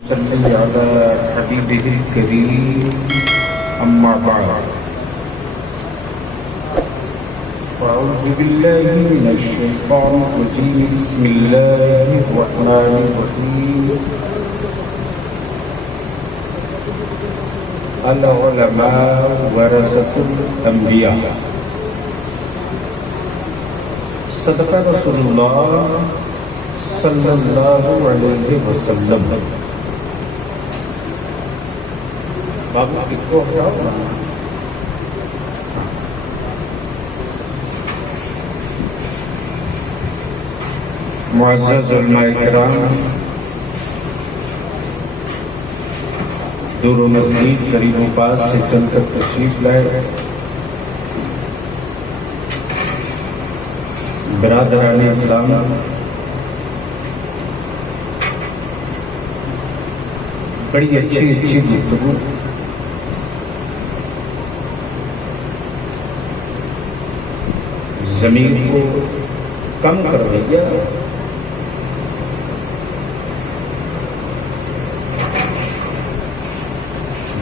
صلی علی حبیبہ الکریم اما بعد فاعوذ باللہ من الشیطان الرجیم بسم اللہ الرحمن الرحیم العلماء ورثۃ الانبیاء صدق رسول اللہ صلی اللہ علیہ وسلم. بابو کتوں ہٹاؤ. معزز علماء کرام، دور و نزدیک قریب و پاس سے چل کر تشریف لائے برادران اسلام، بڑی اچھی گفتگو. زمین کو کم کر دیا،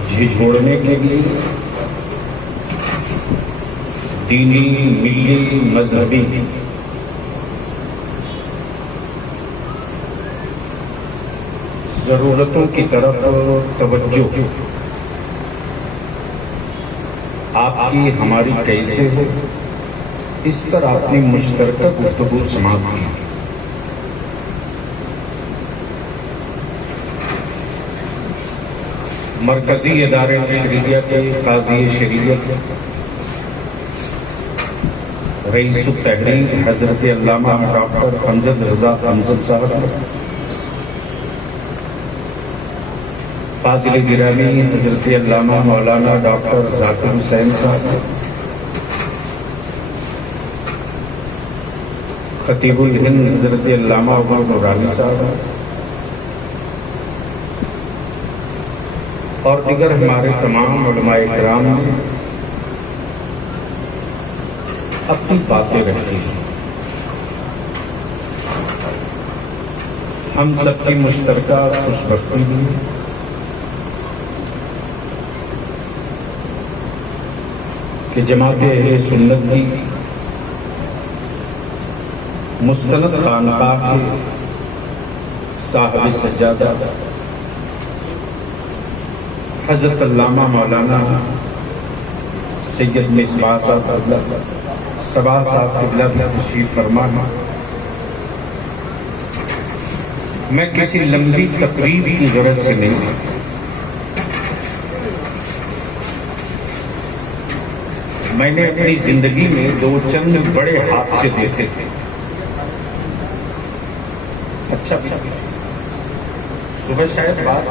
جھجھوڑنے کے لیے دینی، ملی، مذہبی ضرورتوں کی طرف توجہ آپ کی ہماری کیسے ہو، اس پر اپنی مشترکہ گفتگو سماعت کی. مرکزی ادارے شریعہ کے قاضی شریعت رئیس التحریر حضرت علامہ ڈاکٹر امجد رضا امجد صاحب، فاضل گرامی حضرت علامہ مولانا ڈاکٹر ذاکر حسین صاحب، خطیب الہند حضرت علامہ عمر نورانی صاحب، اور دیگر ہمارے تمام علماء کرام نے اپنی باتیں رکھی ہیں. ہم سب کی مشترکہ خوش بختی بھی کہ جماعت اہل سنت کی مستند خانقاہ کے صاحب سجادہ حضرت علامہ مولانا سید مصباح صاحب قبلہ بھی تشریف فرما ہے. میں کسی لمبی تقریب کی غرض سے نہیں، میں نے اپنی زندگی میں دو چند بڑے حادثے دیکھے تھے. اچھا صبح شاید بات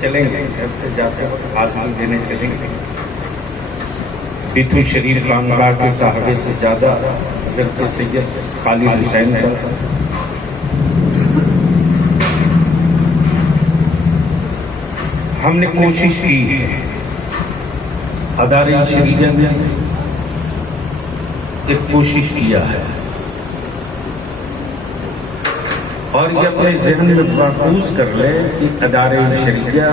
چلیں گے، گھر سے جاتے وقت حاضری دینے چلیں گے. بیتو شریف خانقاہ کے صاحب سجادہ حضرت سید خالد حسین صاحب، ہم نے کوشش کی ہے، ادارے شریعت نے ایک کوشش کیا ہے اور یہ اپنے ذہن میں محفوظ کر لے کہ ادارے شریعہ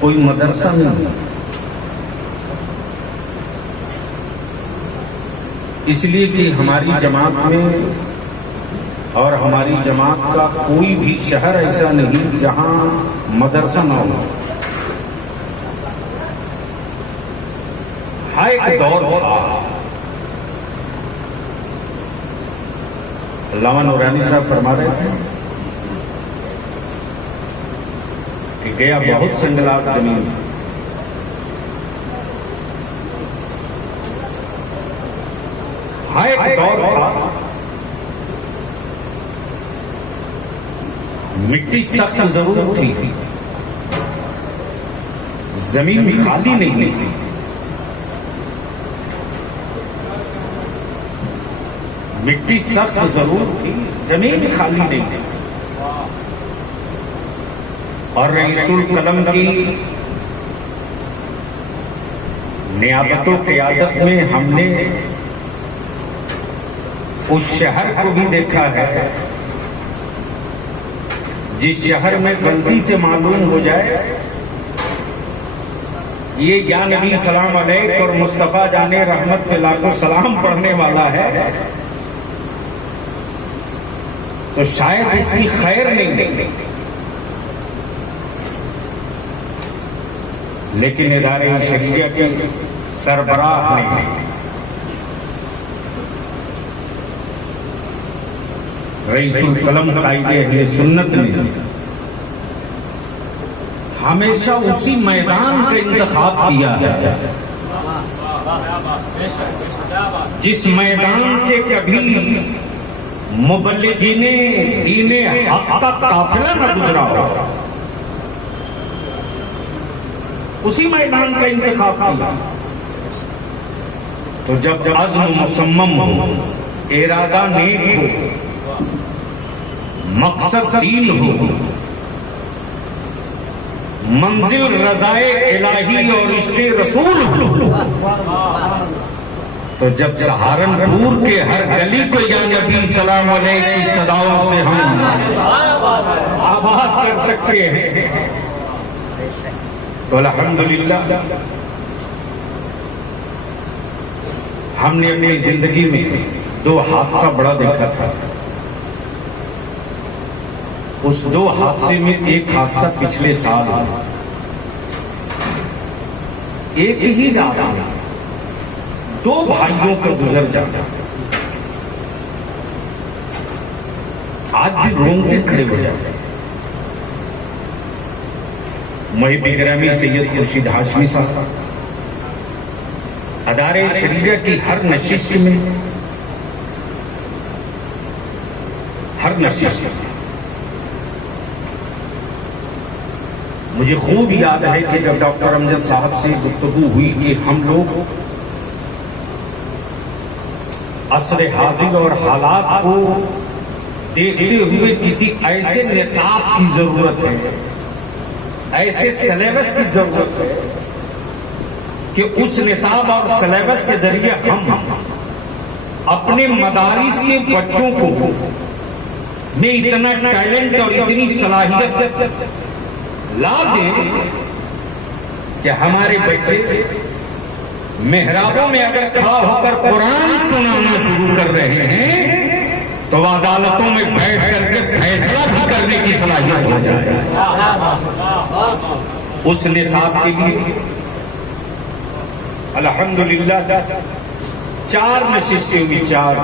کوئی مدرسہ نہیں، اس لیے کہ ہماری جماعت میں اور ہماری جماعت کا کوئی بھی شہر ایسا نہیں جہاں مدرسہ نہ ہو. ایک دور تھا، علامہ نورانی صاحب فرما رہے تھے کہ گیا بہت سنگلاق زمین، ایک دور تھا مٹی سخت ضرور تھی، زمین خالی نہیں تھی. مٹی سخت ضرور تھی، زمین خالی نہیں تھی. اور رئیس القلم کی نیابت و قیادت میں ہم نے اس شہر کو بھی دیکھا ہے جس شہر میں غلطی سے معلوم ہو جائے یہ یا نبی سلام علیک اور مصطفیٰ جانے رحمت پہ لاکھوں سلام پڑھنے والا ہے تو شاید اس کی خیر نہیں، لیکن ادارے شریعہ کے سربراہ نے رئیس القلم قائد اہل سنت نے ہمیشہ اسی میدان کا انتخاب کیا ہے جس میدان سے کبھی مبلغین دین حق کا قافلہ نہ گزرا ہو، اسی میدان کا انتخاب کیا۔ تو جب عزم مصمم ہو، ارادہ نیک ہو، مقصد دین ہو، منزل رضائے الہی اور عشق رسول ہو، تو جب سہارنپور کے ہر گلی کو یا نبی سلام علیہ کی صداؤں سے ہم آباد کر سکتے ہیں تو الحمدللہ ہم نے اپنی زندگی میں 2 حادثہ بڑا دیکھا تھا۔ اس 2 حادثے میں ایک حادثہ پچھلے سال، ایک ہی رات میں 2 بھائیوں کا گزر جاتا، آج بھی رونگٹے کھڑے ہو جاتے۔ محب گرامی سید خورشید ہاشمی صاحب ادارے شریعہ کی ہر نشست میں مجھے خوب یاد ہے کہ جب ڈاکٹر امجد صاحب سے گفتگو ہوئی کہ ہم لوگ عصر حاضر اور حالات کو دیکھتے ہوئے کسی ایسے نصاب کی ضرورت ہے، ایسے سلیبس کی ضرورت ہے کہ اس نصاب اور سلیبس کے ذریعے ہم اپنے مدارس کے بچوں کو میں اتنا ٹیلنٹ اور اتنی صلاحیت لا دیں کہ ہمارے بچے محرابوں میں اگر کھڑا ہو کر قرآن سنانا شروع کر رہے ہیں تو عدالتوں میں بیٹھ کر کے فیصلہ بھی کرنے کی صلاحیت ہو جائے۔ اس نصاب کے لیے الحمدللہ 4 نشستیں ہوئی، 4،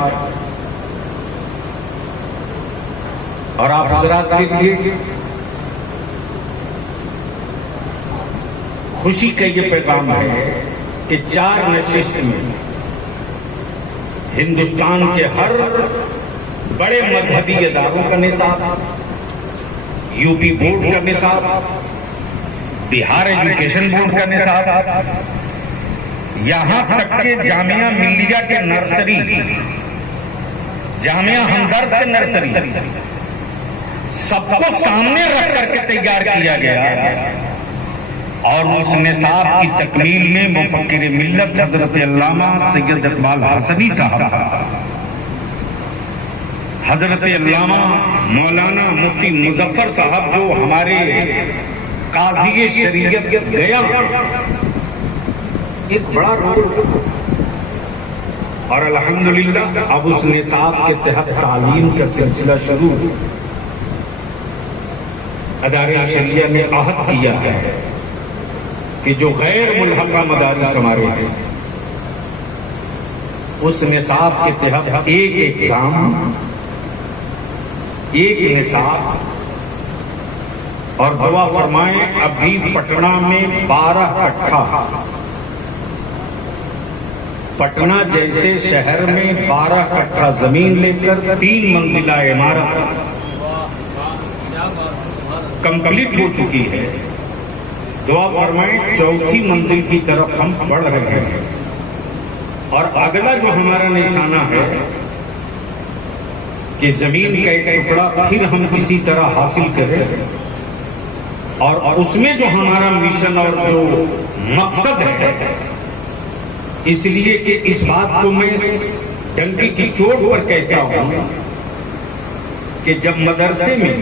اور آپ حضرات کے لیے خوشی کا یہ پیغام ہے کہ 4 نشست میں ہندوستان کے ہر بڑے مذہبی اداروں کا نصاب، یو پی بورڈ کا نصاب، بہار ایجوکیشن بورڈ کا نصاب، یہاں تک کہ جامعہ ملیہ کے نرسری، جامعہ ہمدرد کے نرسری، سب کو سامنے رکھ کر کے تیار کیا گیا۔ اور اس نصاب کی تکمیل میں مفکر ملت حضرت علامہ سید اقبال حسنی صاحب، حضرت علامہ مولانا مفتی مظفر صاحب جو ہمارے قاضی شریعت گیا، ایک بڑا رول، اور الحمدللہ اب اس نصاب کے تحت تعلیم کا سلسلہ شروع۔ ادارے شریعہ نے عہد کیا ہے کہ جو غیر ملحقہ مدارس ہمارے ہیں اس نصاب کے تحت ایک ایگزام، ایک نصاب، اور دعا فرمائیں ابھی پٹنہ میں 12 کٹھا، پٹنہ جیسے شہر میں 12 کٹھا زمین لے کر 3 منزلہ عمارت کمپلیٹ ہو چکی ہے۔ دعا فرمائیں 4تھی منزل کی طرف ہم بڑھ رہے ہیں، اور اگلا جو ہمارا نشانہ ہے کہ زمین کا ایک ٹکڑا پھر ہم کسی طرح حاصل کریں، اور اس میں جو ہمارا مشن اور جو مقصد ہے، اس لیے کہ اس بات کو میں ڈنکی کی چوٹ پر کہتا ہوں کہ جب مدرسے میں